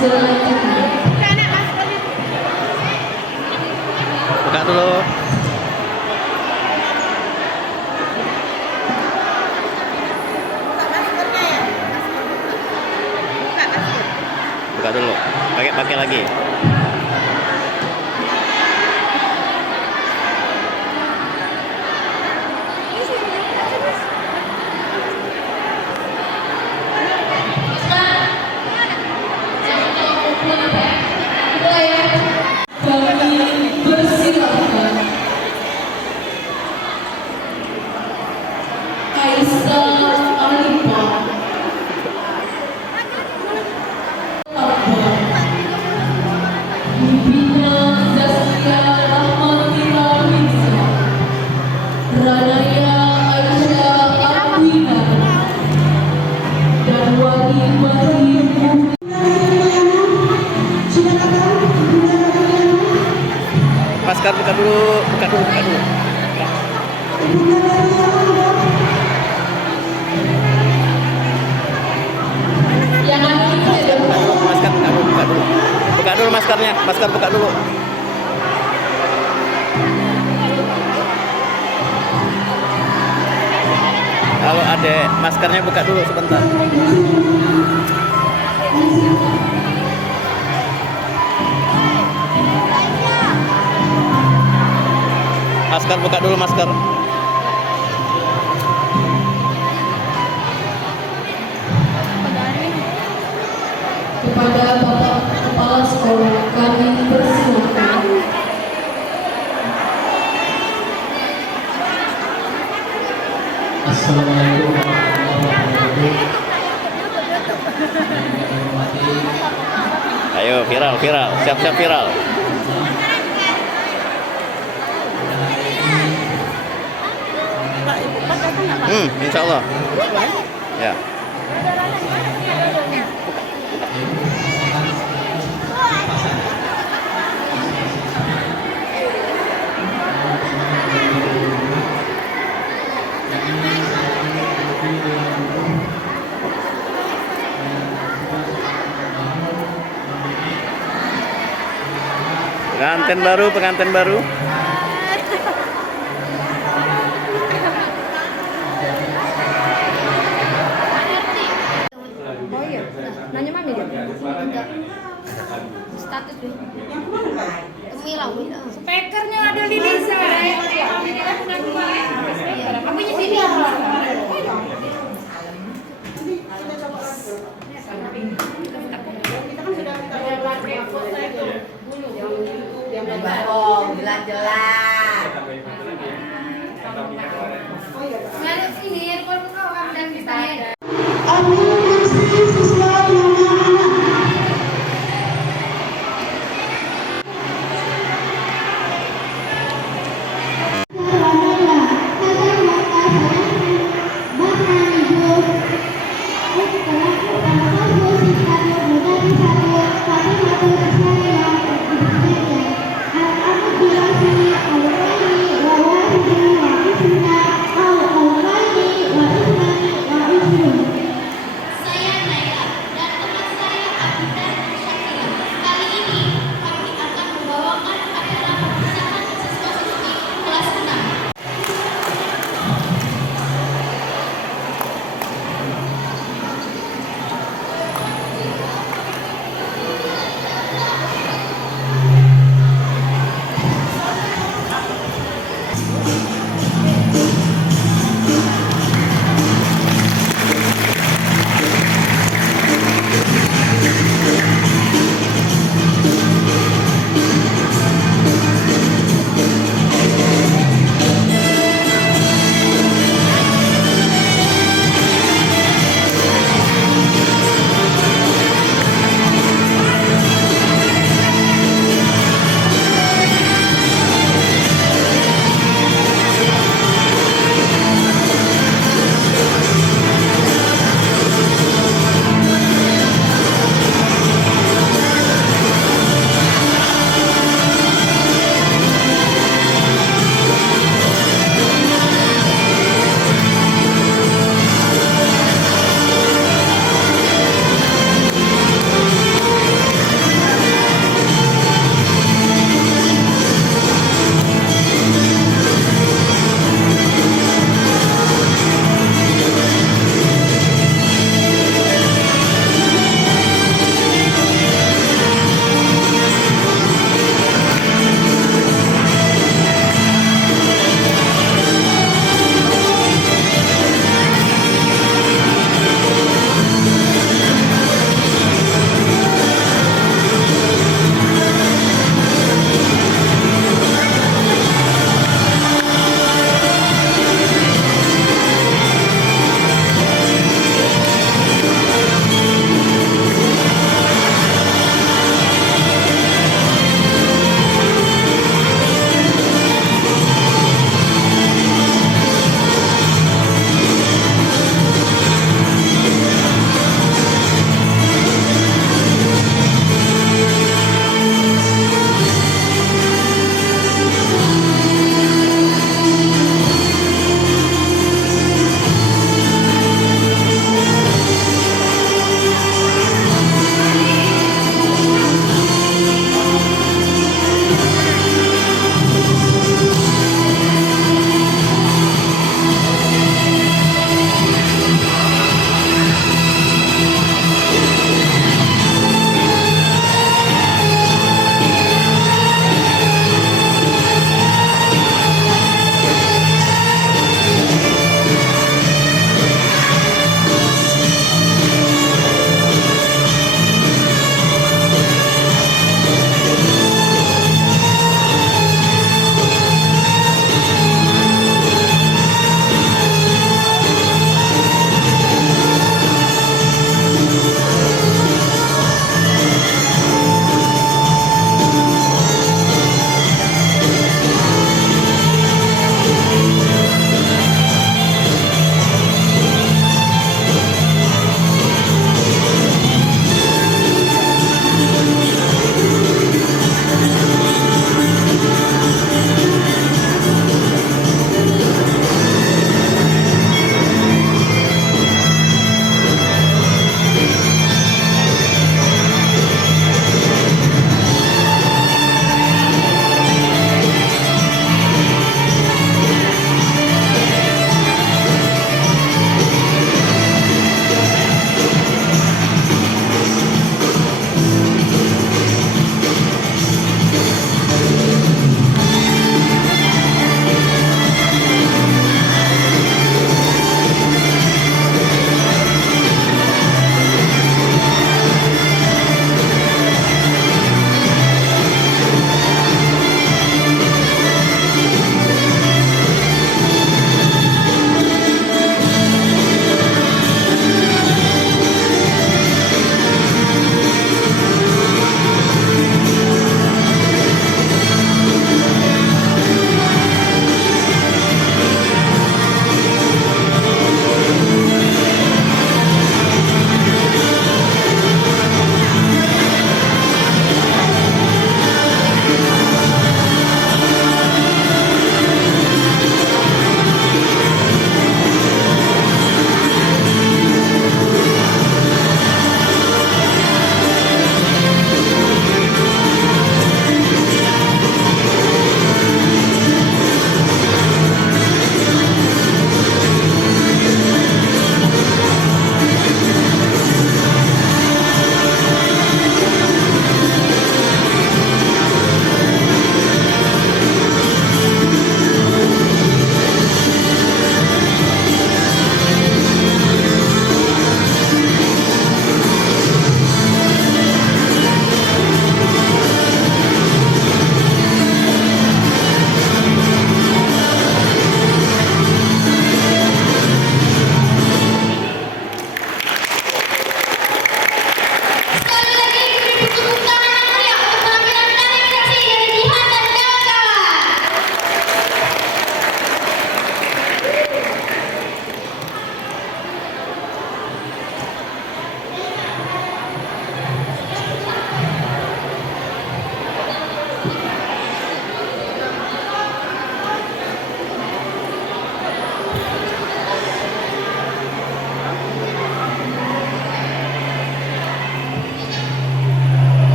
selanjutnya. Buka dulu. Buka dulu. Pakai lagi. Kami persilahkan Kaisa Alifa, Bibina Zaskia Rahmatina Winsa, Ranaya Aisyah Arwina, dan Wali Wahyu. Masker buka dulu. Masker buka dulu maskernya. Masker buka dulu. Halo adek, maskernya buka dulu sebentar. Masker buka dulu masker. Kepada Bapak Kepala Sekolah kami persilakan. Assalamualaikum warahmatullahi wabarakatuh. Ayo viral, siap-siap viral. Insya Allah. Ya. Pengantin baru. Oh iya, nanya mami dia. Status deh. Mila. Speakernya ada di Lisa. Kamu di sini. Jelas. Nggak sini, kalau kau dan kita. Alhamdulillah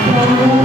Yang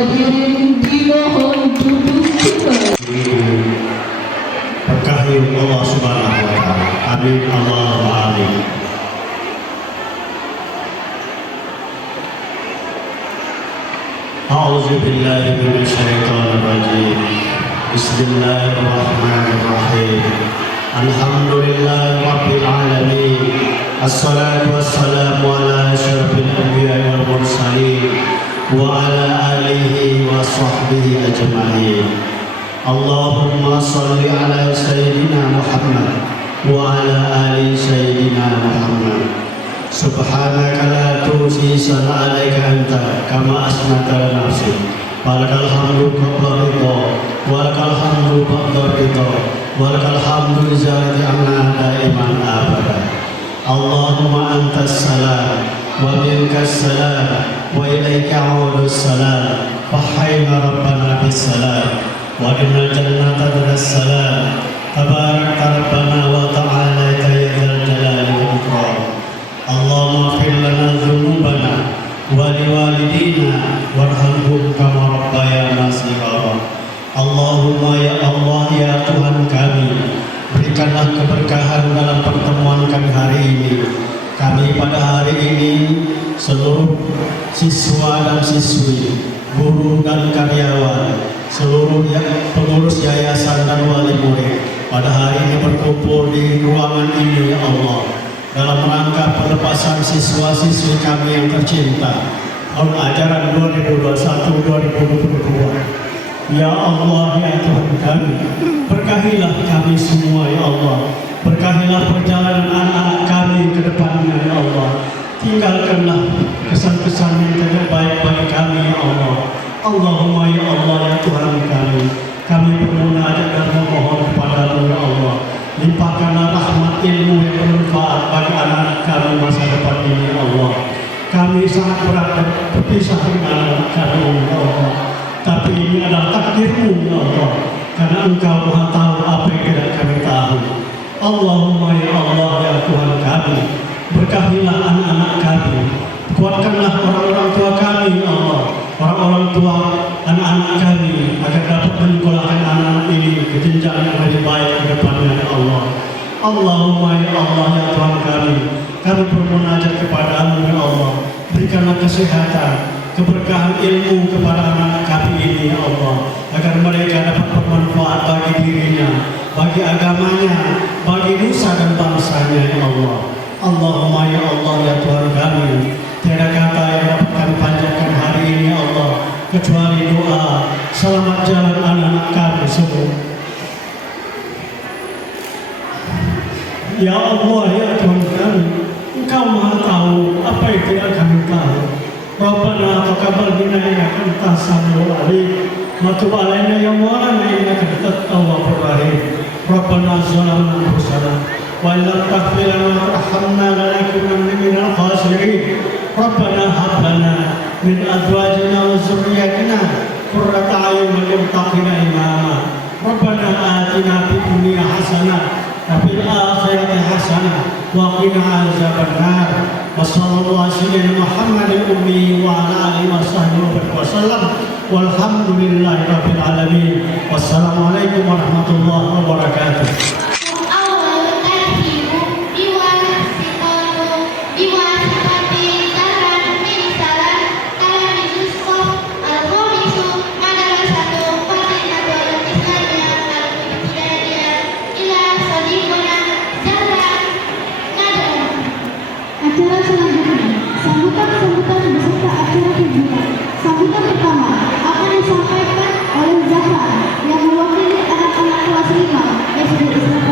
hadirin dimohon duduk kembali. Berkahi Allah Subhanahu wa taala. Amin Allahumma amin. A'udzu billahi minasy syaithanir rajim. Bismillahirrahmanirrahim. Alhamdulillahi rabbil alamin. Assalatu wassalamu ala asyrafil anbiya'i wal mursalin wa ala alihi wa sahbihi ajma'in. Allahumma salli ala sayyidina Muhammad wa ala ali sayyidina Muhammad. Subhanaka la tuhsi sana'alaika anta kama asnata ala nafsi. Walakal hamdu qabla ridha, walakal hamdu ba'da ridha, walakal hamdu izalati amna daiman abada. Allahumma antas salam wa minkas salam wa ilaika a'udus salam. Fahaina rabbana bis salam wa inna jannata daras salam. Tabarakta rabbana wa ta'ala ya dzal jalali wal ikram. Allahumma ighfir lana dzunubana wa liwalidina warhamhum kama rabbayana shighara. Allahumma ya Allah ya Tuhan kami, berikanlah keberkahan dalam pertemuan kami hari ini. Kami pada hari ini seluruh siswa dan siswi, guru dan karyawan, seluruh pengurus yayasan dan wali murid pada hari ini berkumpul di ruangan ini ya Allah, dalam rangka pelepasan siswa-siswi kami yang tercinta tahun ajaran 2021-2022. Ya Allah ya Tuhan kami, berkahilah kami semua ya Allah, berkahilah perjalanan anak-anak kami ke depannya ya Allah. Tinggalkanlah kesan-kesan yang terbaik bagi kami ya Allah. Allahumma ya Allah ya Tuhan kami bermunajat dan memohon kepadamu ya Allah. Limpahkanlah rahmat ilmu yang bermanfaat bagi anak kami masa depan ini ya Allah. Kami sangat berat berpisah dengan anak kami ya Allah, tapi ini adalah takdirmu ya Allah, karena Engkau Maha tahu apa yang tidak kami tahu. Allahumma ya Allah ya Tuhan kami, berkahilah anak-anak kami, kuatkanlah orang-orang tua kami ya Allah, orang-orang tua anak-anak kami, agar dapat menyekolahkan anak-anak ini ke jenjang yang lebih baik ke depannya ya Allah. Allahumma ya Allah ya Tuhan kami bermunajat kepadamu ya Allah, berikanlah kesehatan, keberkahan ilmu kepada anak kami ini ya Allah, agar mereka dapat bermanfaat bagi dirinya, bagi agamanya, bagi nusa dan bangsanya ya Allah. Allahumma ya Allah ya Tuhan kami, tiada kata yang dapat kami panjatkan hari ini ya Allah, kecuali doa selamat jalan anak-anak kami semua. Ya Allah ya Tuhan kami, Engkau Maha tahu apa yang tidak kami tahu. Rabbana taqabbal minna innaka antas samiul alim wa tub alaina ya maulana innaka antat tawwabur rahim. Rabbana zalamna anfusana wa illam taghfir lana wa tarhamna lanakunanna minal khasirin. Rabbana hab lana min azwajina wa dzurriyyatina qurrata a'yun warzuqna imama. Rabbana atina fid dunya hasanah wa fil akhirati hasanah wa qina azabannar. Wassallallahu ala Muhammadin ummi wa ala alihi wasahbihi wasallam. Walhamdulillahi rabbil alamin. Wassalamualaikum warahmatullahi wabarakatuh. Acara selanjutnya, sambutan beserta acara kejutan. Sambutan pertama akan disampaikan oleh Zahra yang mewakili anak-anak kelas 5 SD Islam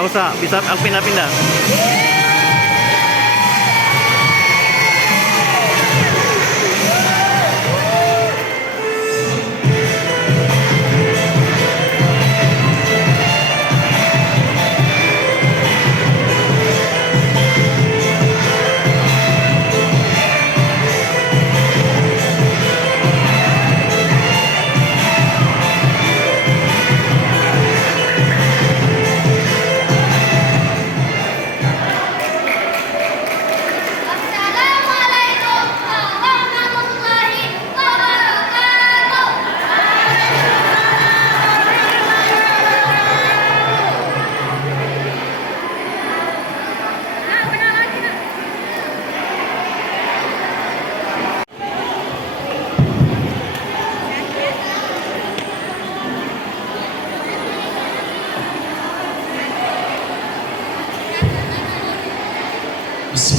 Gak usah, bisa aku pindah-pindah.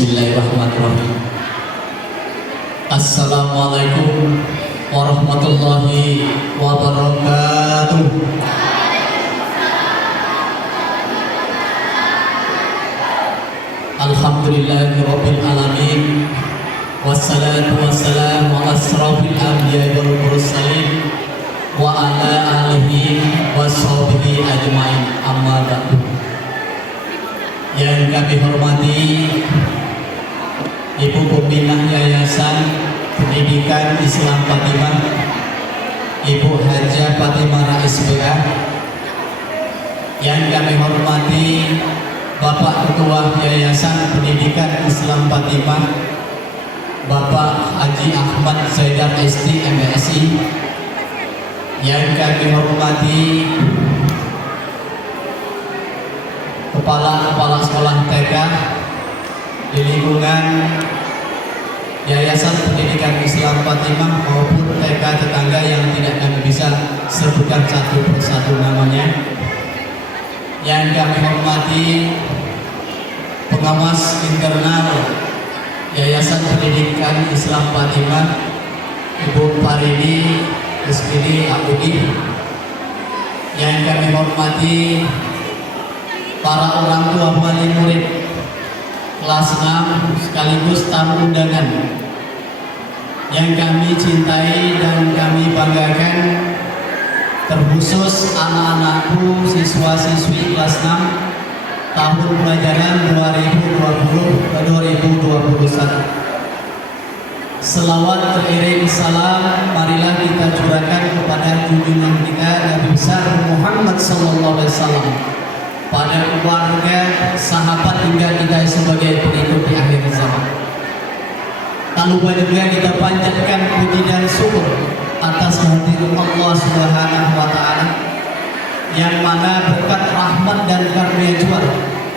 Bismillahirrahmanirrahim. Assalamualaikum warahmatullahi wabarakatuh. Alhamdulillahirabbil alamin. Wassalatu wassalamu ala asrofil anbiya'i wal mursalin wa ala alihi washabihi ajmain, amma ba'du. Yang kami hormati Ibu Pembina Yayasan Pendidikan Islam Fatimah, Ibu Hajah Fatimah SPA. Yang kami hormati Bapak Ketua Yayasan Pendidikan Islam Fatimah, Bapak Haji Ahmad Zaidar ST MSI. Yang kami hormati Kepala Sekolah TK di lingkungan Yayasan Pendidikan Islam Fatimah maupun TK tetangga yang tidak kami bisa sebutkan satu persatu namanya. Yang kami hormati pengawas internal Yayasan Pendidikan Islam Fatimah, Ibu Farini SPD Abudi. Yang kami hormati para orang tua wali murid kelas 6 sekaligus tamu undangan yang kami cintai dan kami banggakan, terkhusus anak-anakku siswa-siswi kelas 6 tahun pelajaran 2020-2021. Selawat teriring salam marilah kita curahkan kepada junjungan kita Nabi besar Muhammad SAW, pada keluarga, sahabat hingga kita sebagai pengikut di akhir zaman. Tak lupa juga kita panjatkan puji dan syukur atas kehadiran Allah Subhanahu wa Ta'ala, yang mana berkat rahmat dan karunia jual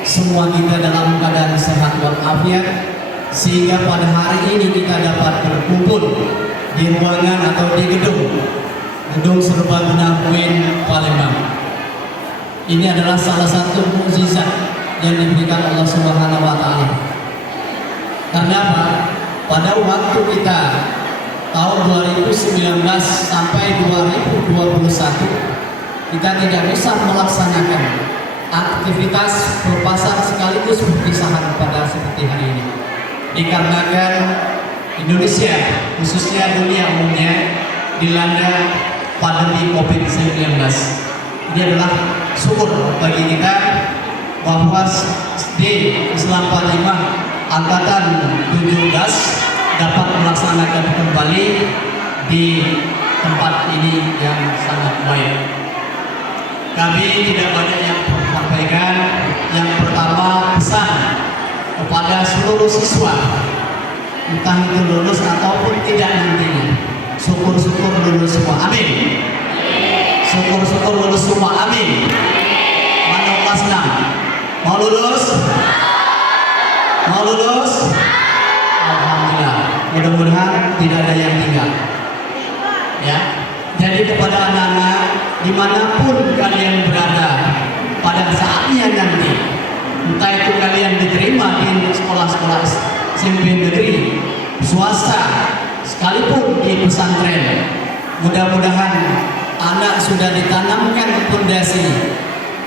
semua kita dalam keadaan sehat walafiat, sehingga pada hari ini kita dapat berkumpul di ruangan atau di gedung Serbaguna UIN Palembang. Ini adalah salah satu mukjizat yang diberikan Allah Subhanahu wa Ta'ala. Karena apa? Pada waktu kita tahun 2019 sampai 2021 kita tidak bisa melaksanakan aktivitas berpasar sekaligus perpisahan pada seperti hari ini, dikarenakan Indonesia khususnya dunia umumnya dilanda pandemi COVID-19. Ini adalah syukur bagi kita bahwa di Islam Fatimah angkatan 17 dapat melaksanakan kembali di tempat ini yang sangat baik. Kami tidak banyak yang sampaikan. Yang pertama, pesan kepada seluruh siswa, entah itu lulus ataupun tidak nantinya, syukur-syukur lulus semua, amin. Syukur-syukur lulus semua, amin. Mana kelas 6? Mau lulus? Mau lulus? Alhamdulillah. Mudah-mudahan tidak ada yang tinggal. Ya. Jadi kepada anak-anak dimanapun kalian berada pada saatnya nanti, entah itu kalian diterima di sekolah-sekolah SMP negeri, swasta, sekalipun di pesantren, mudah-mudahan anak sudah ditanamkan fondasi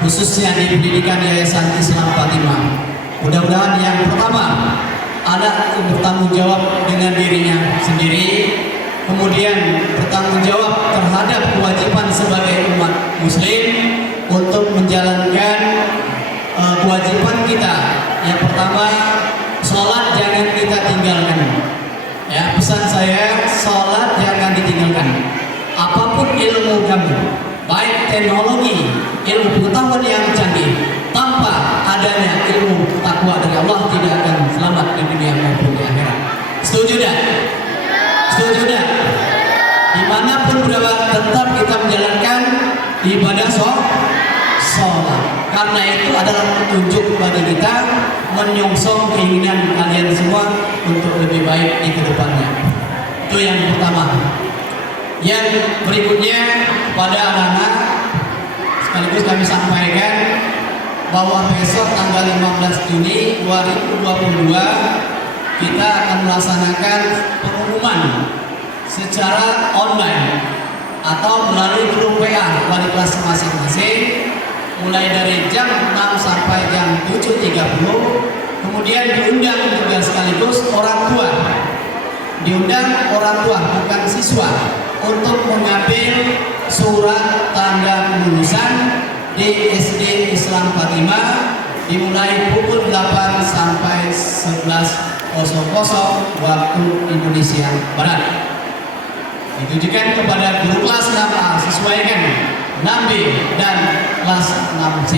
khususnya di pendidikan Yayasan Islam Fatimah. Mudah-mudahan yang pertama, anak bertanggung jawab dengan dirinya sendiri, kemudian bertanggung jawab terhadap kewajiban sebagai umat muslim untuk menjalankan kewajiban kita. Yang pertama, sholat jangan kita tinggalkan. Ya, pesan saya, sholat jangan ditinggalkan. Apapun ilmu kamu, baik teknologi, ilmu pengetahuan yang canggih, tanpa adanya ilmu takwa dari Allah tidak akan selamat di dunia maupun di akhirat. Setuju tak? Setuju tak? Dimanapun berada, tetap kita menjalankan ibadah sholat. Karena itu adalah petunjuk bagi kita menyongsong keinginan kalian semua untuk lebih baik di kedepannya. Itu yang pertama. Yang berikutnya, pada anak-anak sekaligus kami sampaikan bahwa besok tanggal 15 Juni 2022 kita akan melaksanakan pengumuman secara online atau melalui grup WA wali kelas masing-masing mulai dari jam 6 sampai jam 7.30. Kemudian diundang juga sekaligus orang tua. Diundang orang tua bukan siswa untuk mengambil surat tanda kelulusan di SD Islam Fatimah dimulai pukul 8 sampai 11.00 waktu Indonesia Barat. Ditujukan kepada guru kelas 6A sesuaikan 6B dan kelas 6C.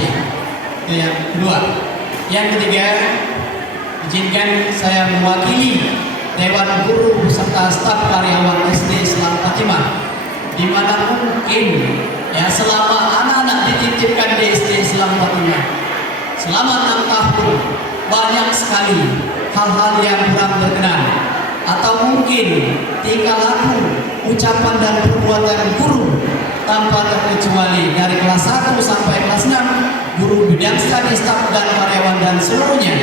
Itu yang kedua. Yang ketiga, izinkan saya mewakili Dewan Guru beserta staf karyawan SD Islam Fatimah, di mana mungkin ya selama anak-anak dititipkan di SD Islam Fatimah selama 6 tahun banyak sekali hal-hal yang kurang berkenan atau mungkin tingkah laku, ucapan dan perbuatan guru tanpa terkecuali dari kelas 1 sampai kelas 6, guru bidang studi, staf dan karyawan dan seluruhnya.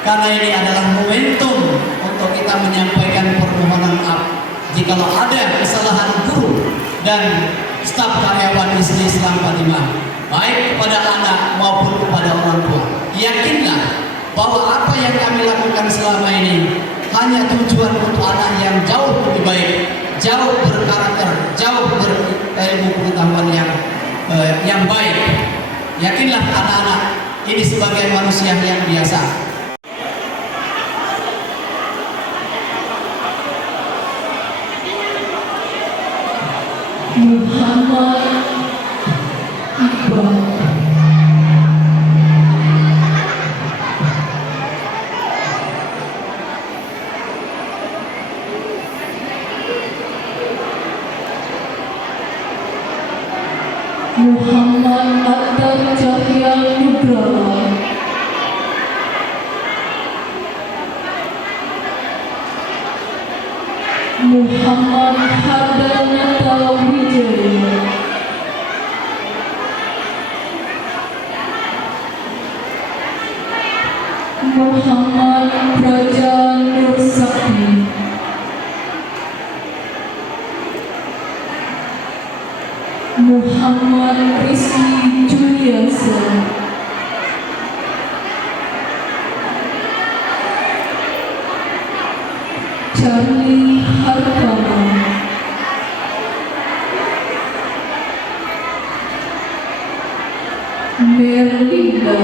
Karena ini adalah momentum untuk kita menyampaikan permohonan maaf jikalau ada kesalahan guru dan staf karyawan SD Islam Fatimah, baik kepada anak maupun kepada orang tua. Yakinlah bahwa apa yang kami lakukan selama ini hanya tujuan untuk anak yang jauh lebih baik, jauh berkarakter, jauh berilmu pengetahuan yang baik. Yakinlah anak-anak ini sebagai manusia yang biasa. Muhammad Iqbal. Muhammad Atta Cahya Nugraha. Muhammad Hardanata Wijaya. Muhammad Praja Nur Sakti. Muhammad Rizky Juliansa. Charlie Hartama. Merlinda.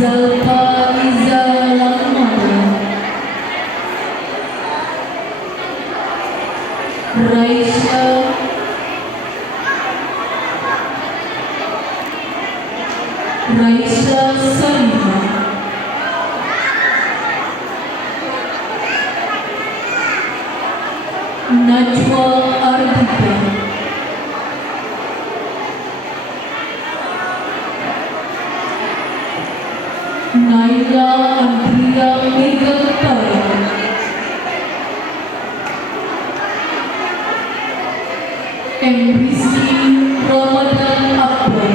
Zalpa Iza Lakmana. Raisya Salima. Najwa Ardita. Naila Andrea Megantara. MBC Ramadan Akbar.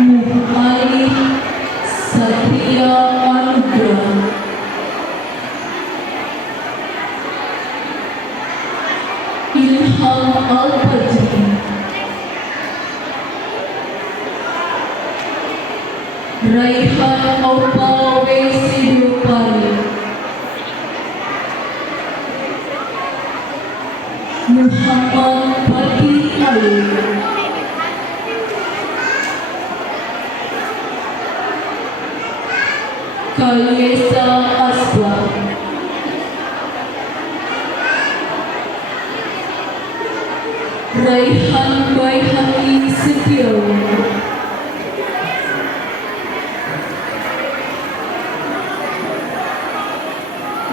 Muhammad Satria Anugrah. Ilham Al-Fajri. Raihan Aupa Wesidupari. Muhammad Badi Ali. Kalyesa Aswar. Raihan Baihaqi Setiawan.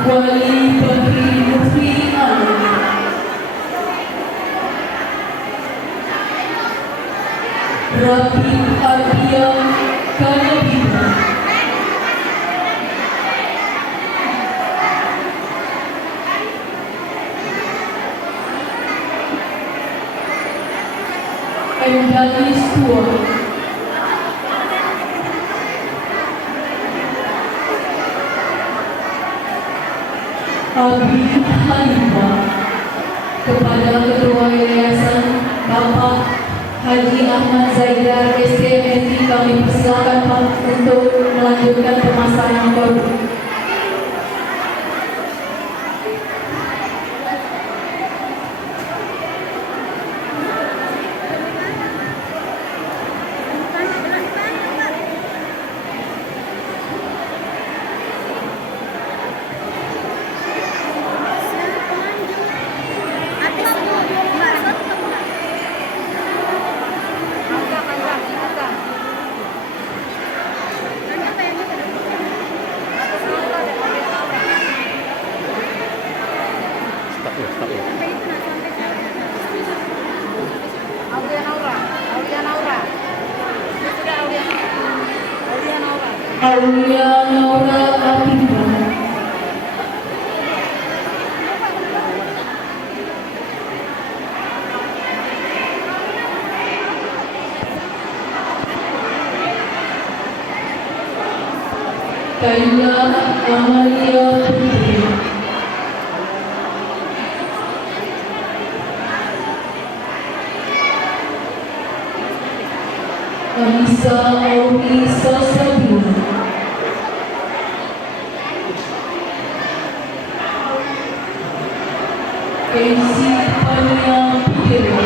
Wali Bahri Mufi Alam. Rabi Ardia Kanabina. gadis tua. Abi Hanifah, kepada Ketua Yayasan Bapak Haji Ahmad Zaidar STMSI, kami persilakan Pak untuk melanjutkan pemasaran yang baru. Stop dulu, stop dulu. Aulia Naura. Aulia Naura. Ini sudah Aulia Naura. Aulia Naura. Aulia Naura Afifah, Kaila Amalia Putri, Anissa Auri Sasabina, Casey Pania Putera,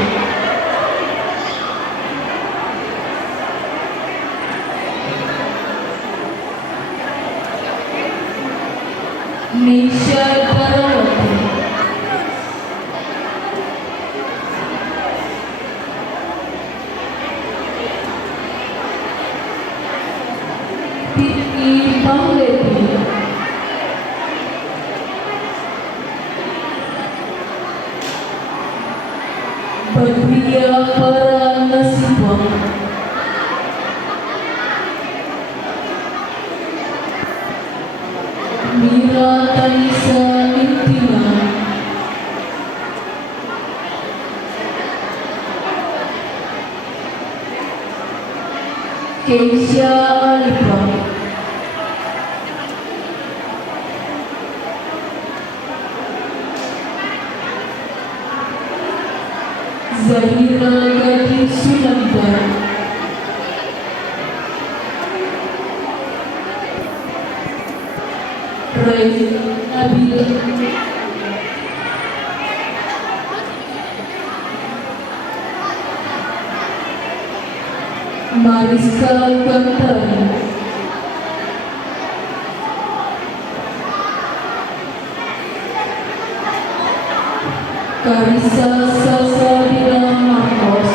Nisha Darawati, Titi Pahlevi, Badriya Paranasibah, Mira Tanisa Intina, Keisha Alifah, Zahira Gadis Sulaiman, Rai Nabila, Mariska Kantari, Karisa Sasabila Marcos,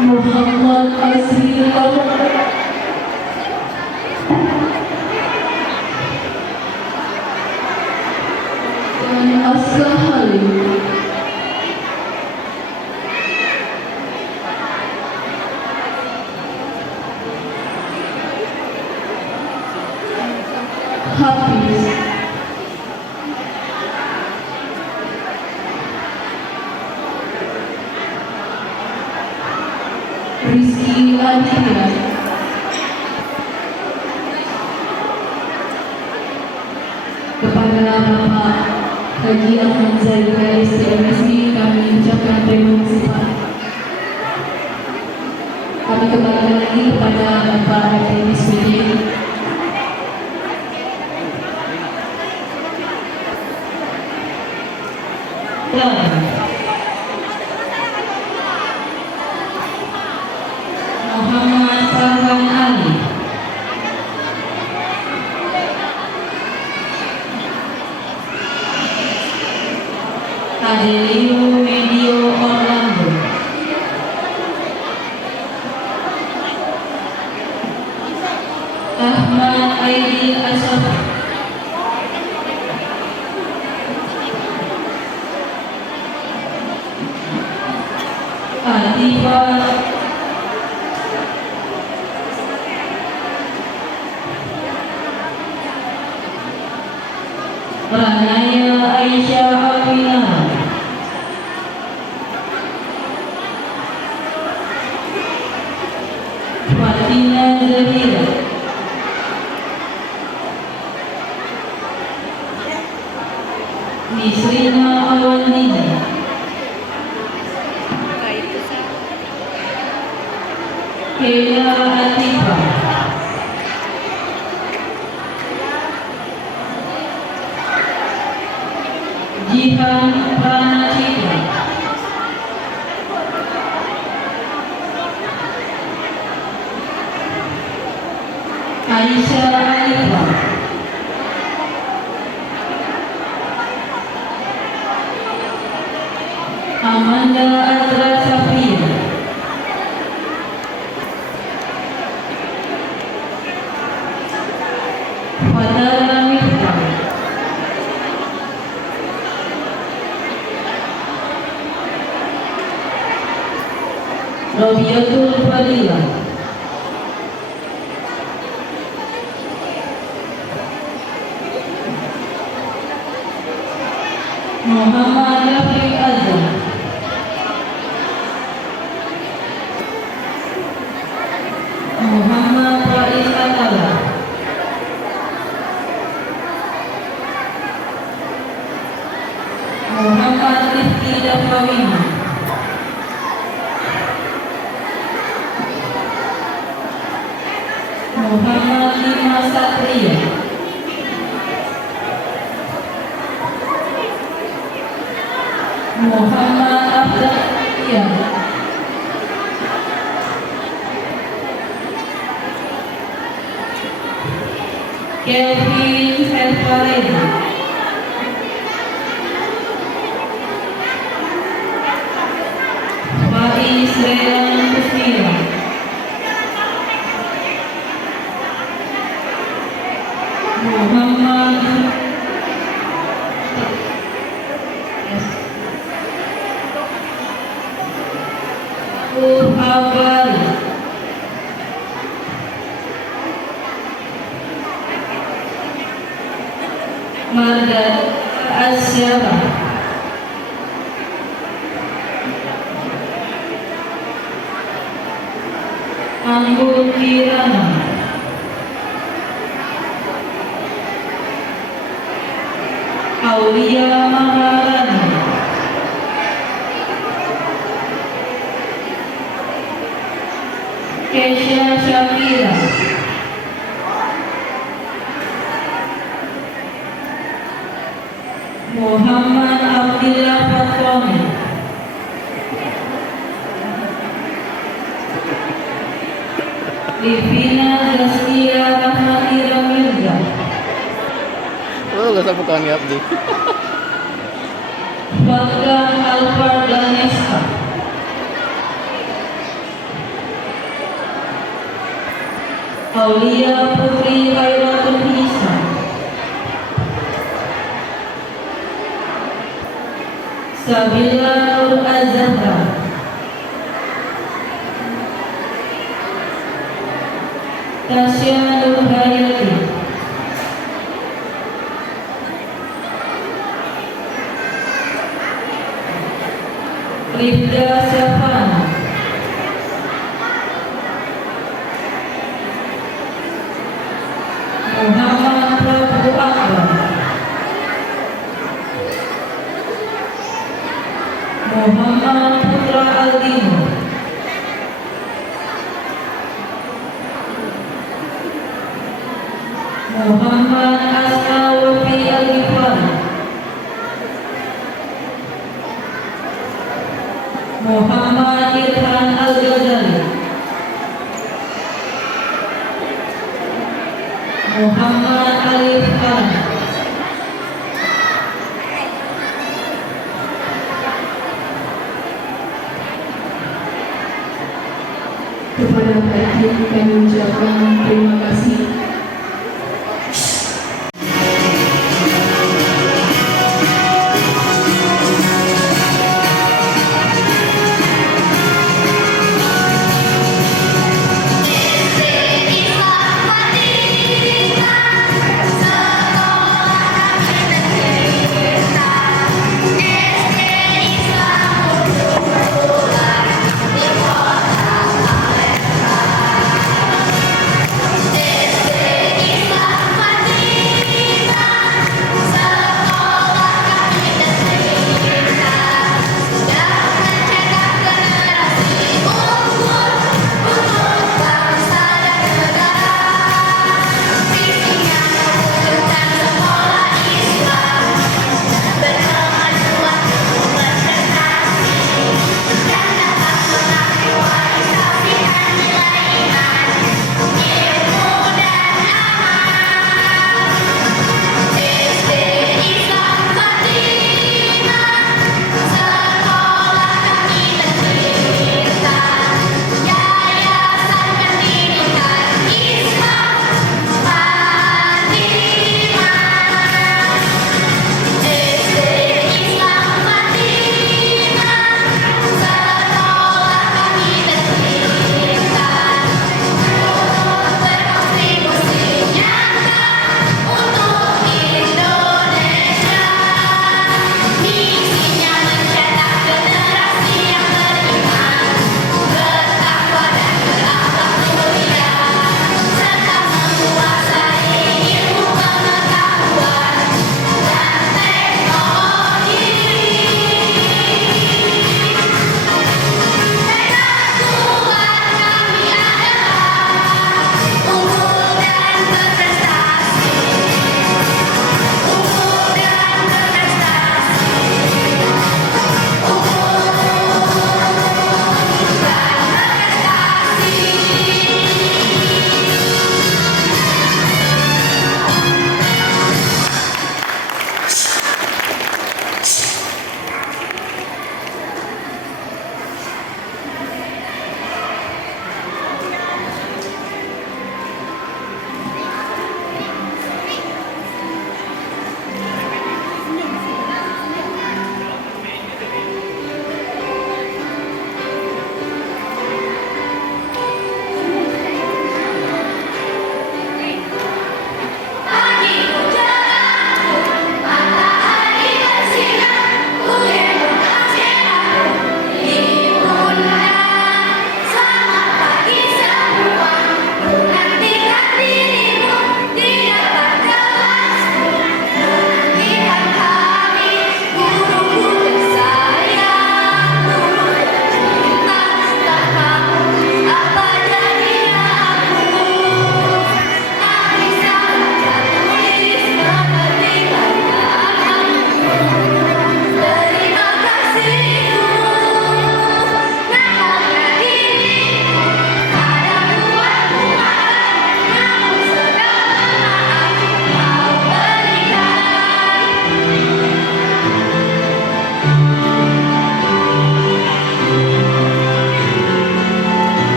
Muhammad Azri Awad, dan Aska Halim. Hafiz, Rizky Aditya, kepada Bapak Haji Ahmad Zaidar STMSI, kami ucapkan terima kasih Pak. Kami kembali lagi kepada Bapak Haji SPJ. Muhammad Farhan Ali, Adelio Medio Orlando, Ahmad Aidil Asaf, Atifa, Pranaya Aisyah Aminah, Fatina Zahira, Nisrina Awandina, Kela Atifah, Jihan Pranacita, Aisyah Alifah, Amanda Azra Safia, Fatara Miftah, Robiatul Fadilah, Muhammad Rafiq Azhar, Muhammad Faiz Atala, Muhammad Rifki Dafawina, Muhammad Lima Satria, Muhammad Abdul Ian, Kevin Helfareda, Faiz Relan Kusmira, Muhammad Abari, Marga Asyara, Anggun Kirana, Aulia Maharani, Kesha Shakira, Muhammad Abdillah Fatwani, Livina Zaskia Rahmatira Mirza, Oh, gak usah kawan Abdi. Fatgan Alfardanesa, Aulia Putri Khairatul Hisa, Sabila Nur Azhara, Tasya Nur Hayati, Rifda Syafana, Muhammad Prabu Akbar, Muhammad Putra Aldino, Muhammad Asma Wafi Al-Ghifari, Muhammad Irfan Al-Ghazali, Muhammad Alif Khan, kepada Pak Haji kami ucapkan terima kasih. Sekolah kita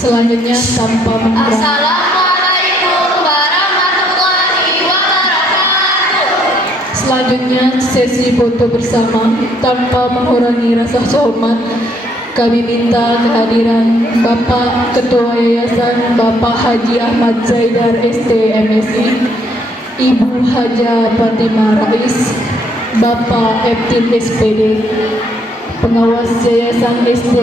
Selanjutnya tanpa mengurangi. Assalamualaikum warahmatullahi wabarakatuh. Selanjutnya sesi foto bersama tanpa mengurangi rasa hormat. Kami minta kehadiran Bapak Ketua Yayasan Bapak Haji Ahmad Zaidar ST MSI, Ibu Haja Fatimah Rais, Bapak Eptin SPD, Pengawas Yayasan SD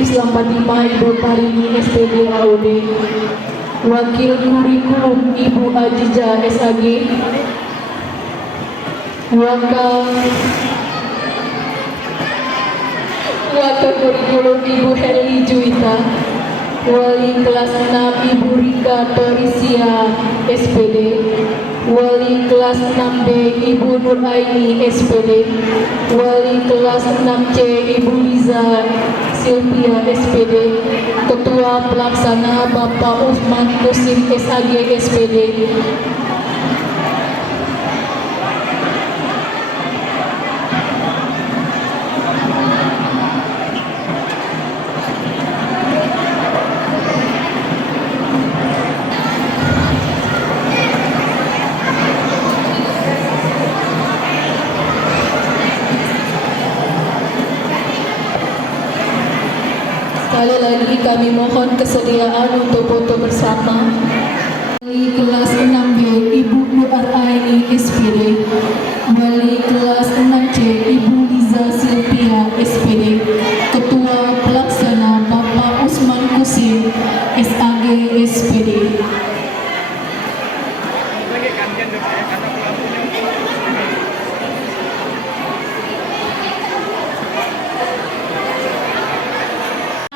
Islam Fatimah Ibu Parini SPD AUD, Wakil Kurikulum Ibu Ajiza SAG, Wakil Kurikulum Ibu Heli Juwita, Wali kelas 6 Ibu Rika Torisia SPD, Wali kelas 6B Ibu Nuraini SPD, Wali kelas 6C Ibu Liza Silvia SPD, Ketua Pelaksana Bapak Usman Kusim SAG SPD. Sekali lagi kami mohon kesediaan untuk foto bersama. Wali kelas 6B Ibu Nuraini SPD, Wali kelas 6C Ibu Liza Silvia SPD, Ketua Pelaksana Bapak Usman Kusim SAG SPD.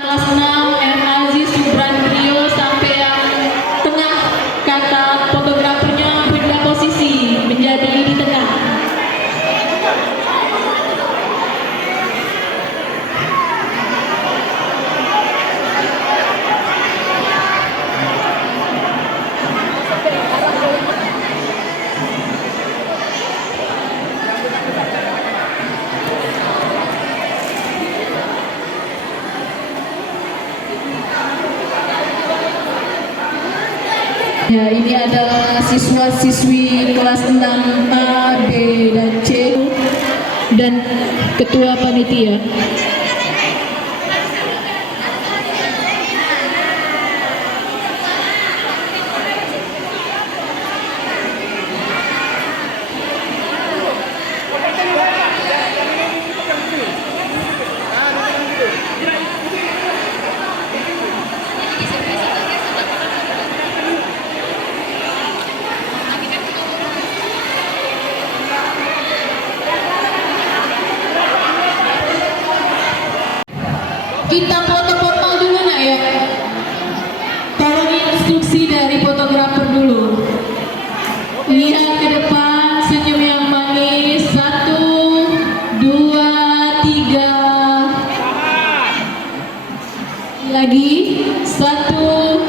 Kelas 6 M. Aziz Subrandrio sampai yang tengah, kata fotografernya pindah posisi menjadi di tengah. Ya, ini adalah siswa-siswi kelas 6A, B, dan C dan ketua panitia. Kita foto-foto dulu nak ya. Tolong instruksi dari fotografer dulu. Lihat ke depan, senyum yang manis. 1, 2, 3. Lagi 1.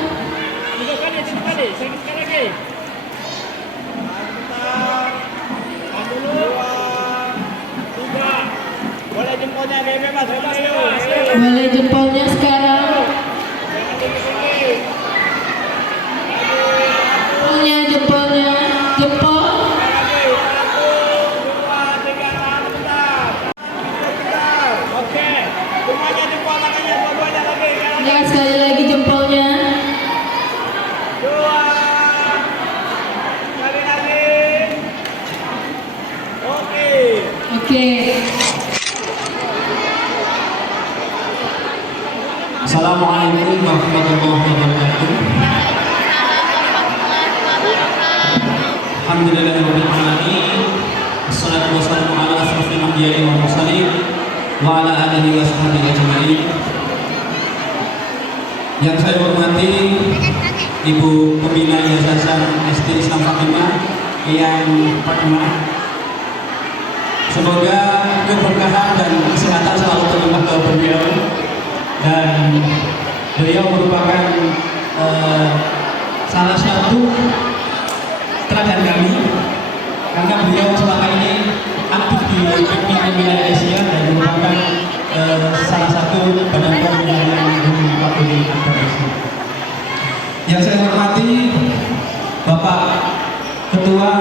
Boleh jempolnya sekarang. Jempolnya, jempol. Ya, sekali lagi jempolnya. Oke. Assalamualaikum warahmatullahi wabarakatuh. Alhamdulillahirabbil alamin. Wassalatu wassalamu ala asrofil anbiya'i wal mursalin wa ala alihi wa sahbihi ajma'in. Yang saya hormati Ibu Pembina Yayasan SD Islam Fatimah yang Fatimah. Semoga keberkahan dan kesehatan selalu terlimpah ke beliau. Dan beliau merupakan salah satu teladan kami karena beliau selama ini aktif di pimpinan wilayah Asia dan merupakan salah satu badan pom yang waktu di Indonesia. Yang saya hormati Bapak Ketua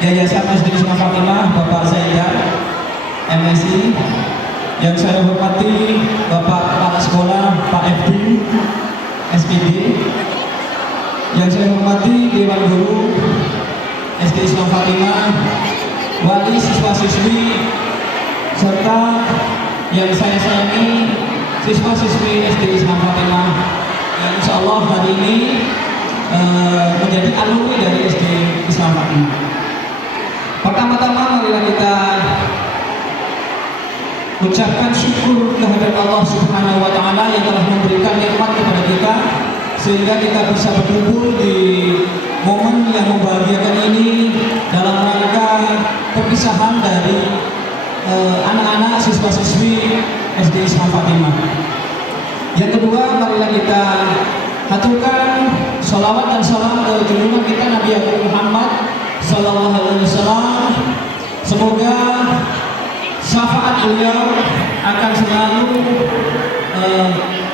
Yayasan SD Isma Fatimah, Bapak Zaidar, MSI. Yang saya hormati Bapak Kepala Sekolah, Pak FD, SPD. Yang saya hormati Dewan Guru SD Isma Fatimah, wali siswa-siswi, serta yang saya sayangi siswa-siswi SD Isma Fatimah yang insya Allah hari ini menjadi alumni dari SD Isma Fatimah. Pertama-tama marilah kita ucapkan syukur kehadirat Allah Subhanahu wa Ta'ala yang telah memberikan nikmat kepada kita sehingga kita bisa berkumpul di momen yang membahagiakan ini dalam rangka perpisahan dari anak-anak siswa-siswi SD Isma Fatimah. Yang kedua, marilah kita haturkan sholawat dan salam ke junjungan kita Nabi Agung Muhammad Sallallahu Alaihi Wasallam. Semoga syafaat beliau akan selalu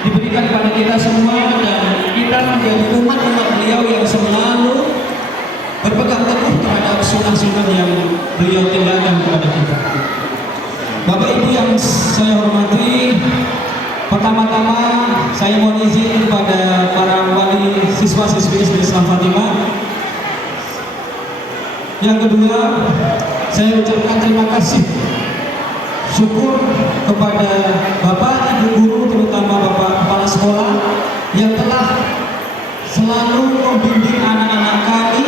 diberikan kepada kita semua dan kita menjadi umat-umat beliau yang selalu berpegang teguh terhadap sunnah-sunnah yang beliau tinggalkan kepada kita. Bapak Ibu yang saya hormati, pertama-tama saya mohon izin kepada para wali siswa-siswi SD Isma Fatimah. Yang kedua, saya ucapkan terima kasih syukur kepada Bapak Ibu Guru, terutama Bapak Kepala Sekolah yang telah selalu membimbing anak-anak kami,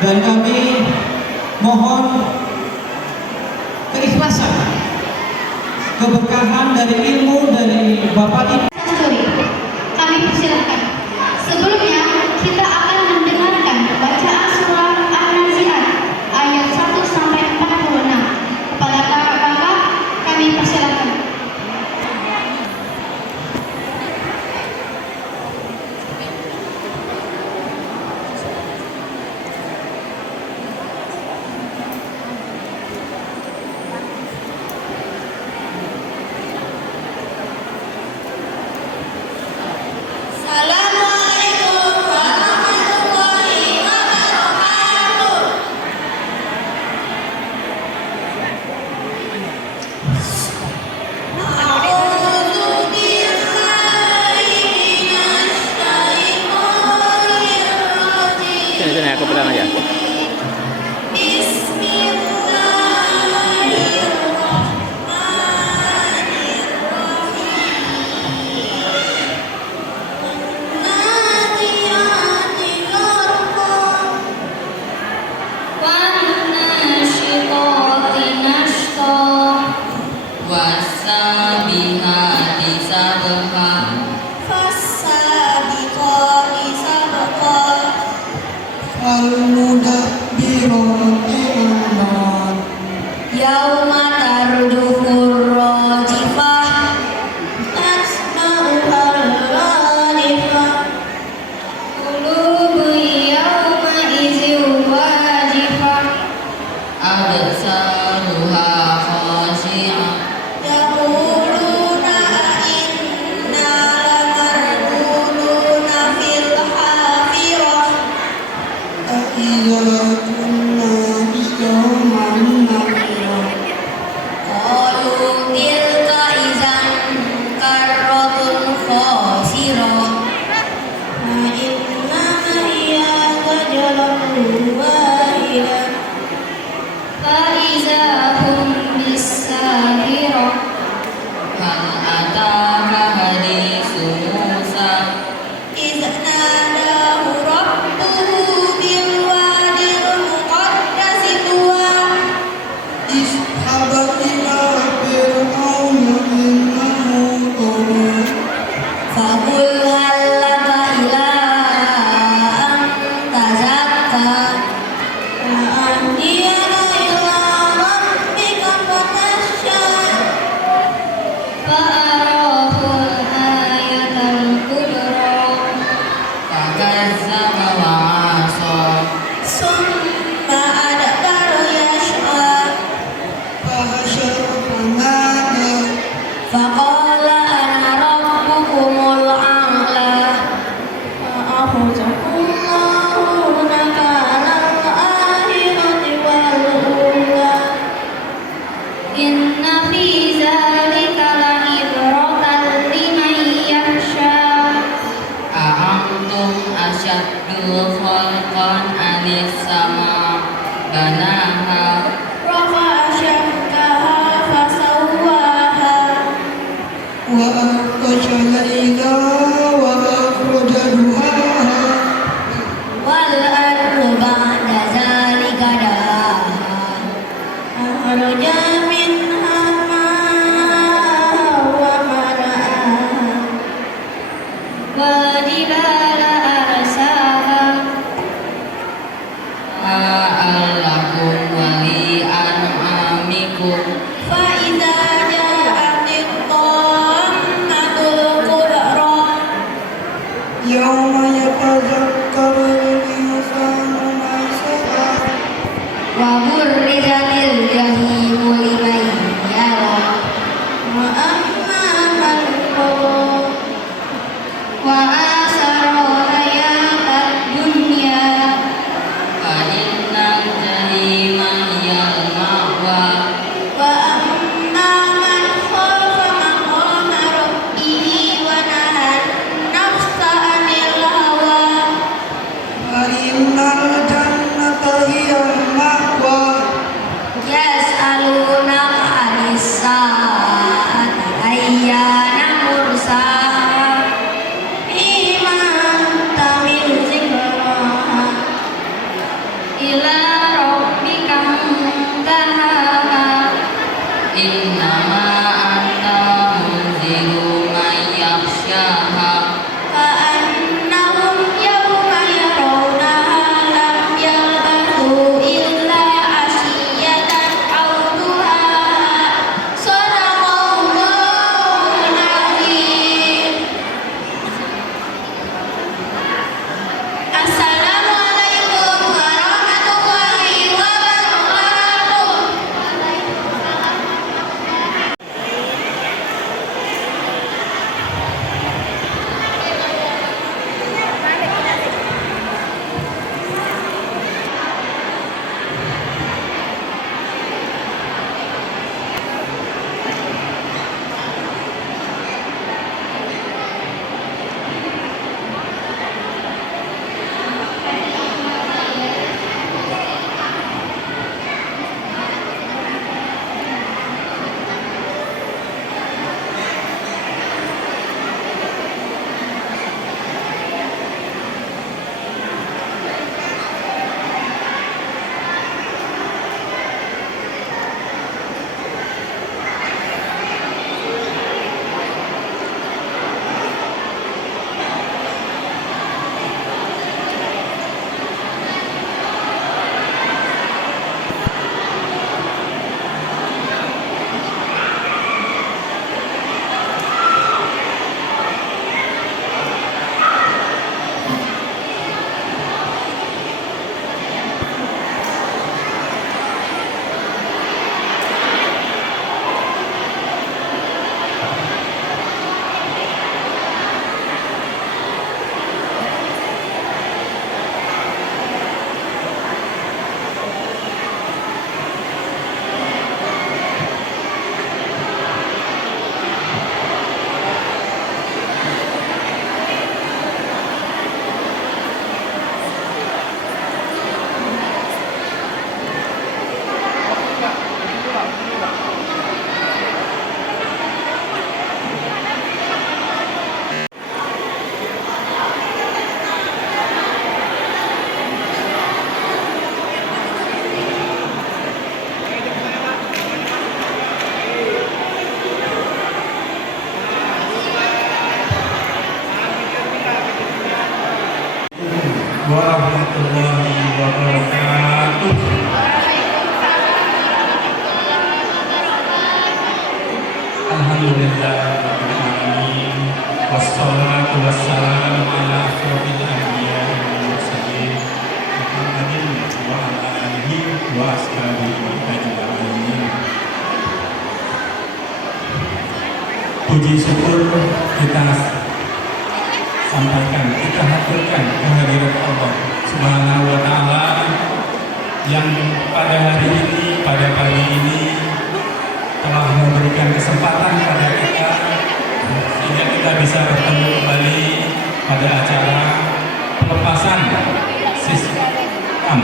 dan kami mohon keikhlasan, keberkahan dari ilmu dari Bapak Ibu. Story. Kami persilahkan. Sebelumnya kita akan mendengarkan bacaan surah An-Nazi'at ayat 1 sampai 46. Kepada kakak-kakak kami persilahkan. inna fi dzalika la'ibratan liman yakhsha. A'antum asyaddu khalqan anis sama banaha Rafa'a syamkaha fasawwaha. وأغطش ليلها وأخرج ضحاها Wal ardu ba'da dzalika dahaha. Akhraja minha ma'aha wa mar'aha. Wal jibala arsaha. Allakum wali an'amikum Fa idza ja'atit tammatul kubra. يوم يتذكر الإنسان ما سعى Wa burrizatil jahimu liman yara. Wa amma man tagha wa asara hayatad dunya. fa innal jahima hiyal ma'wa Wa amma man khafa maqama rabbih wa nahan nafsa 'anil hawa. فإن الجنة هي المأوى Yas'alunaka 'anis sa'ati ayyana mursaha. Fima anta min zikraha ila rabbika muntahaha. innama anta munziru man yakhshaha Ka'annahum yawma yarawnaha lam yalbathu illa 'ashiyatan aw duhaha. Shadaqallahul 'azim. Assalamualaikum warahmatullahi wabarakatuh. warahmatullahi wabarakatuh. Alhamdulillahirrahmanirrahim. Wassalatu wassalamu ala asyrofil anbiya wal mursalin Muhammadin wa ala alihi wa ashabihi ajma'in. Puji syukur kita sampaikan, kita haturkan kehadirat Allah Subhanahu wa Ta'ala yang pada hari ini, pada pagi ini telah memberikan kesempatan pada kita sehingga kita bisa bertemu kembali pada acara pelepasan sistem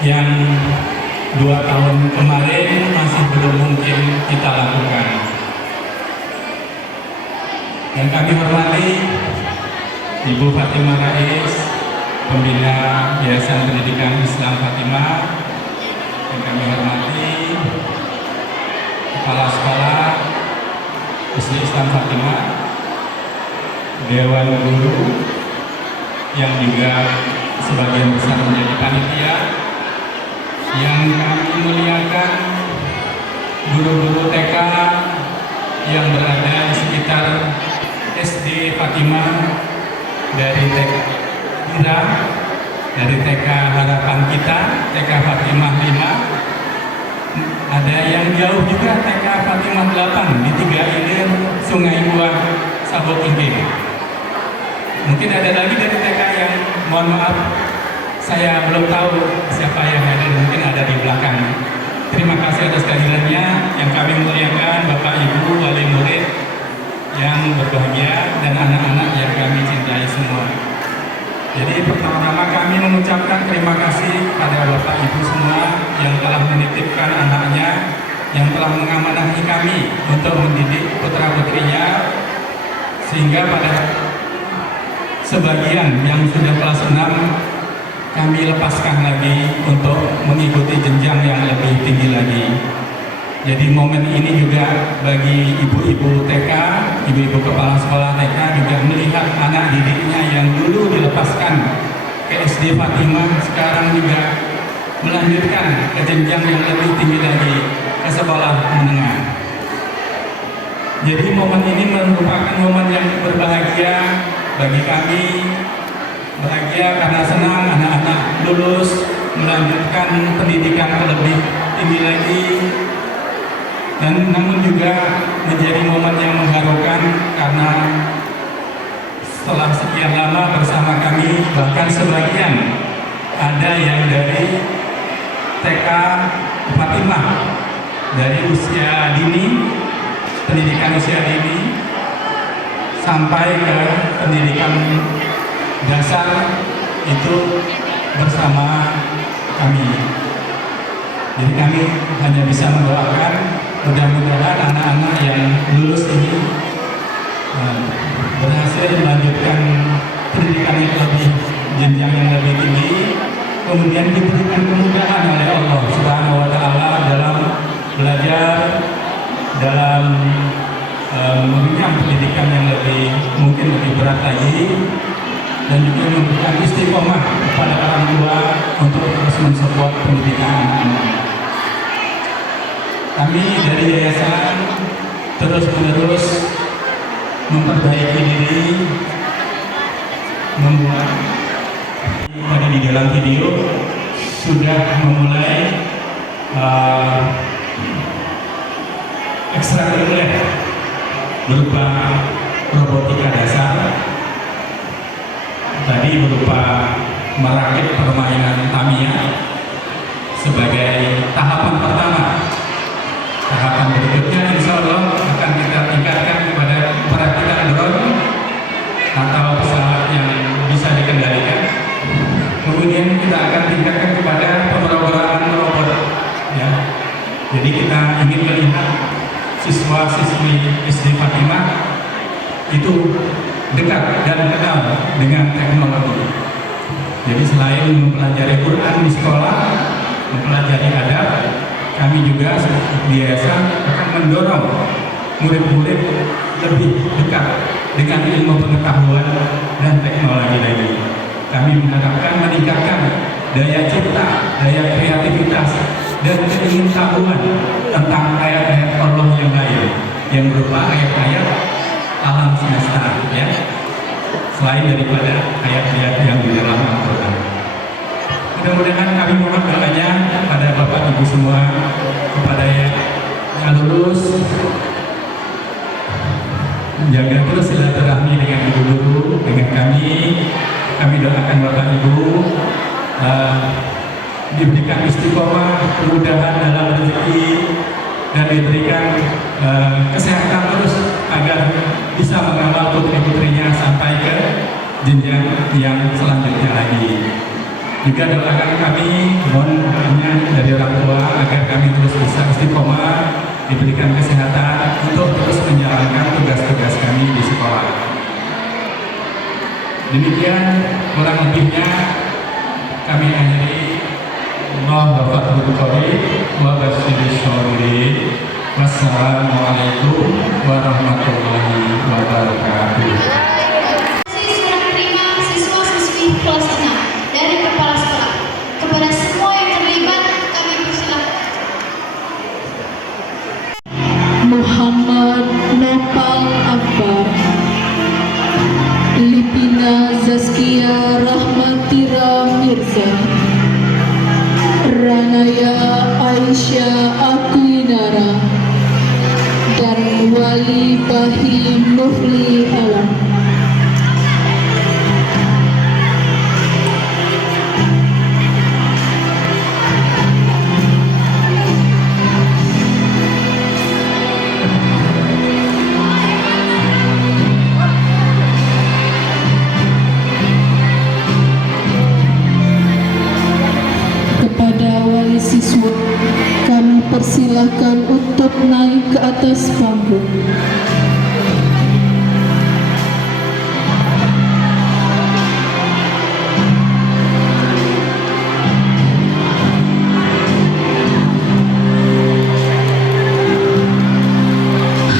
yang 2 tahun kemarin masih belum mungkin kita lakukan. Yang kami hormati Ibu Fatimah Rais, Pembina Yayasan Pendidikan Islam Fatimah. Yang kami hormati Kepala Sekolah SD Islam Fatimah, Dewan Guru yang juga sebagian besar menjadi panitia, yang kami muliakan guru-guru TK yang berada di sekitar SD Fatimah, dari TK Ira, dari TK Harapan Kita, TK Fatimah 5, ada yang jauh juga TK Fatimah 8 di 3 Ilir, Sungai Buah, Sabokinggir. Mungkin ada lagi dari TK yang mohon maaf saya belum tahu siapa yang hadir, mungkin ada di belakang. Terima kasih atas kehadirannya yang kami muliakan Bapak Ibu wali murid yang berbahagia dan anak-anak yang kami cintai semua. Jadi pertama-tama kami mengucapkan terima kasih pada Bapak Ibu semua yang telah menitipkan anaknya, yang telah mengamanahi kami untuk mendidik putra-putrinya, sehingga pada sebagian yang sudah kelas 6 kami lepaskan lagi untuk mengikuti jenjang yang lebih tinggi lagi. Jadi momen ini juga bagi ibu-ibu TK, ibu-ibu kepala sekolah TK juga melihat anak didiknya yang dulu dilepaskan ke SD Fatimah, sekarang juga melanjutkan ke jenjang yang lebih tinggi lagi, ke sekolah menengah. Jadi momen ini merupakan momen yang berbahagia bagi kami, bahagia karena senang anak-anak lulus melanjutkan pendidikan ke lebih tinggi lagi, dan namun juga menjadi momen yang mengharukan karena setelah sekian lama bersama kami, bahkan sebagian ada yang dari TK Fatimah dari usia dini, pendidikan usia dini sampai ke pendidikan dasar itu bersama kami. Jadi kami hanya bisa mendoakan mudah-mudahan anak-anak yang lulus ini berhasil melanjutkan pendidikan yang lebih jenjang yang lebih tinggi, kemudian diberikan kemudahan oleh Allah Subhanahu wa taala dalam belajar, dalam mengenyam pendidikan yang mungkin lebih berat lagi, dan juga memberikan istiqomah kepada orang tua untuk terus mensupport pendidikan anak-anak. Kami dari yayasan terus-menerus memperbaiki diri, membuat tadi di dalam video sudah memulai ekstrakurikuler berupa robotika dasar, tadi berupa merakit permainan Tamiya sebagai tahapan pertama. Tahapan berikutnya insya Allah akan kita tingkatkan kepada perakitan drone atau pesawat yang bisa dikendalikan. Kemudian kita akan tingkatkan kepada pemrograman robot. Ya. Jadi kita ingin melihat siswa-siswi SD Fatimah itu dekat dan kenal dengan teknologi. Jadi selain mempelajari Quran di sekolah, mempelajari adab, kami juga di yayasan akan mendorong murid-murid lebih dekat dengan ilmu pengetahuan dan teknologi lagi. Kami mengharapkan meningkatkan daya cipta, daya kreativitas, dan keingintahuan tentang ayat-ayat Allah yang lain, yang berupa ayat-ayat alam semesta, ya, selain daripada ayat-ayat yang di dalam Al-Quran. Mudah-mudahan kami mohon doanya pada Bapak Ibu semua, kepada yang lulus, menjaga terus silaturahmi dengan guru-guru, dengan kami. Kami doakan Bapak Ibu diberikan istiqomah, kemudahan dalam rezeki, dan diberikan kesehatan terus agar bisa mengawal putri-putrinya sampai ke jenjang yang selanjutnya lagi. Juga doakan kami, mohon doanya dari orang tua agar kami terus bisa istiqomah, diberikan kesehatan untuk terus menjalankan tugas-tugas kami di sekolah. Demikian kurang lebihnya kami akhiri. Wassalamualaikum warahmatullahi wabarakatuh. Serah terima siswa-siswi kelas 6 dari kepala sekolah. Kepada semua yang terlibat, kami persilakan. Muhammad Nopal Akbar, Lipina Zaskia Rahmatira Mirza, Ranaya Aisyah Aquinara, dan Wali Bahim Nufli Alam. Kepada wali siswa, kami persilahkan untuk naik ke atas panggung.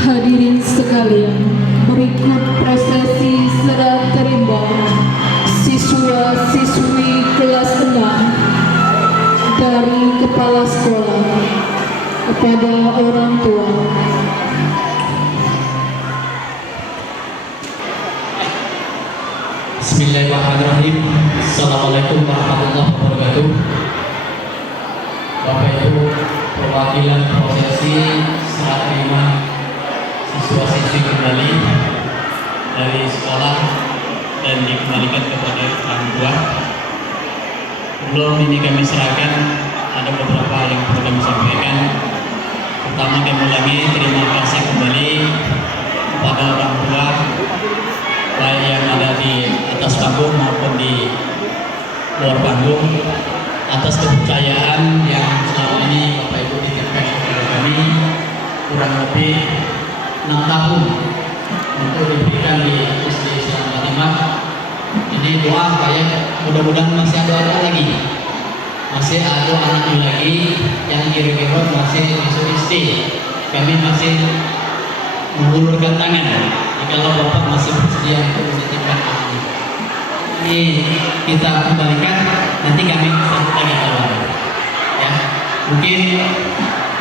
Hadirin sekalian, berikut prosesi serah terima siswa-siswi kelas 6 dari kepala sekolah kepada orang tua. Bismillahirrahmanirrahim. Assalamualaikum warahmatullahi wabarakatuh. Bapak Ibu, perwakilan prosesi serah terima siswa-siswi kembali dari sekolah dan dikembalikan kepada orang tua. Sebelum ini kami serahkan, ada beberapa yang perlu kami sampaikan. Pertama, kami ulangi terima kasih kembali kepada orang tua, baik yang ada di atas panggung maupun di luar panggung, atas kepercayaan yang selama ini Bapak Ibu titipkan kepada kami kurang lebih 6 tahun untuk diberikan di SD Islam Fatimah. Ini doa kayak mudah-mudahan masih ada anak lagi, masih ada anaknya lagi yang kira-kira masih masuk SD. Kami masih mengulurkan tangan jikalau Bapak masih bersedia untuk menitipkan anaknya. Ini kita kembalikan, nanti kami sambut lagi kawan. Ya, mungkin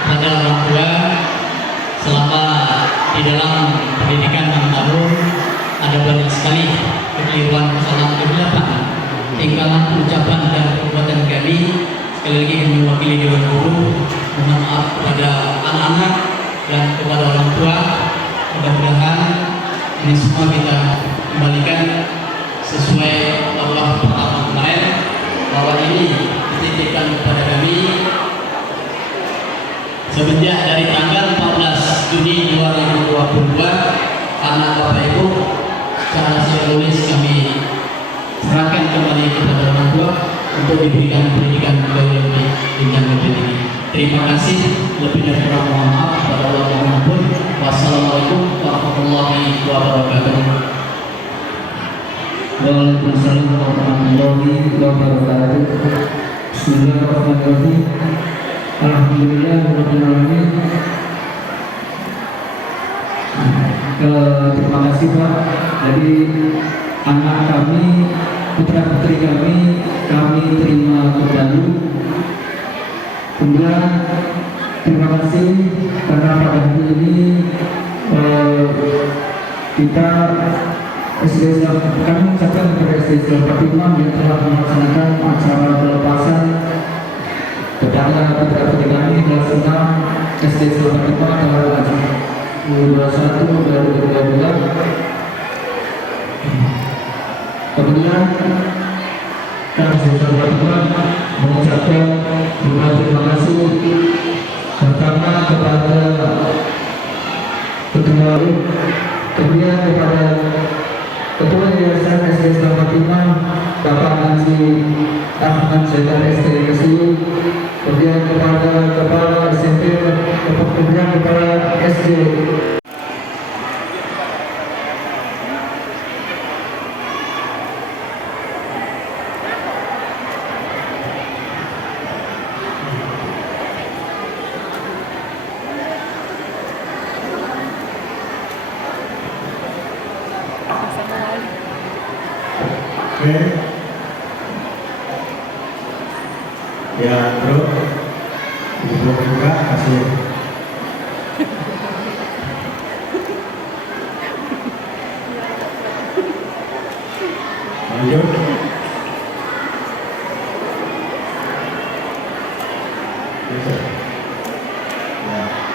pada orang tua selama di dalam pendidikan 6 tahun ada banyak sekali kekeliruan, kesalahan di belakang, tinggalan ucapan dan perbuatan kami. Sekali lagi kami mewakili Dewan Guru mohon maaf kepada anak-anak dan kepada orang tua. Mudah-mudahan ini semua kita kembalikan sesuai Allah pertama kemarin, bahwa ini dititipkan kepada kami semenjak dari tanggal 14 Juni 2022. Anak Bapak Ibu secara simbolis kami serahkan kembali kepada orang tua untuk diberikan pendidikan ke jenjang lebih tinggi. Terima kasih, lebih dari kurang mohon maaf kepada Allah yang Maha. Wassalamualaikum warahmatullahi wabarakatuh. Waalaikumsalam warahmatullahi wabarakatuh. Bismillahirrahmanirrahim. Alhamdulillahirabbil alamin. Terima kasih Pak. Jadi anak kami, putra putri kami terima kembali. Kemudian terima kasih karena pada hari ini kita SD Islam, kami mengucapkan kepada SD Islam Fatimah yang telah melaksanakan acara pelepasan kepada putra putri kami kelas 6 SD Islam Fatimah tahun 2021-2022. Kemudian kami juga mengucapkan terima kasih Pertama kepada ketua kemudian kepada Ketua Yayasan SD Islam Fatimah Bapak Haji Ahmad Zaidar STKSI, kemudian kepada Kepala SMP, kemudian Kepala SD. Oke. Ya, bro. Ibu juga kasih. Lanjut. Ya.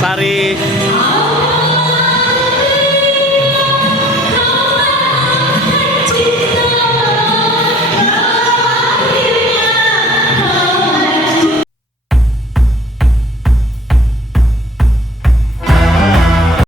Sari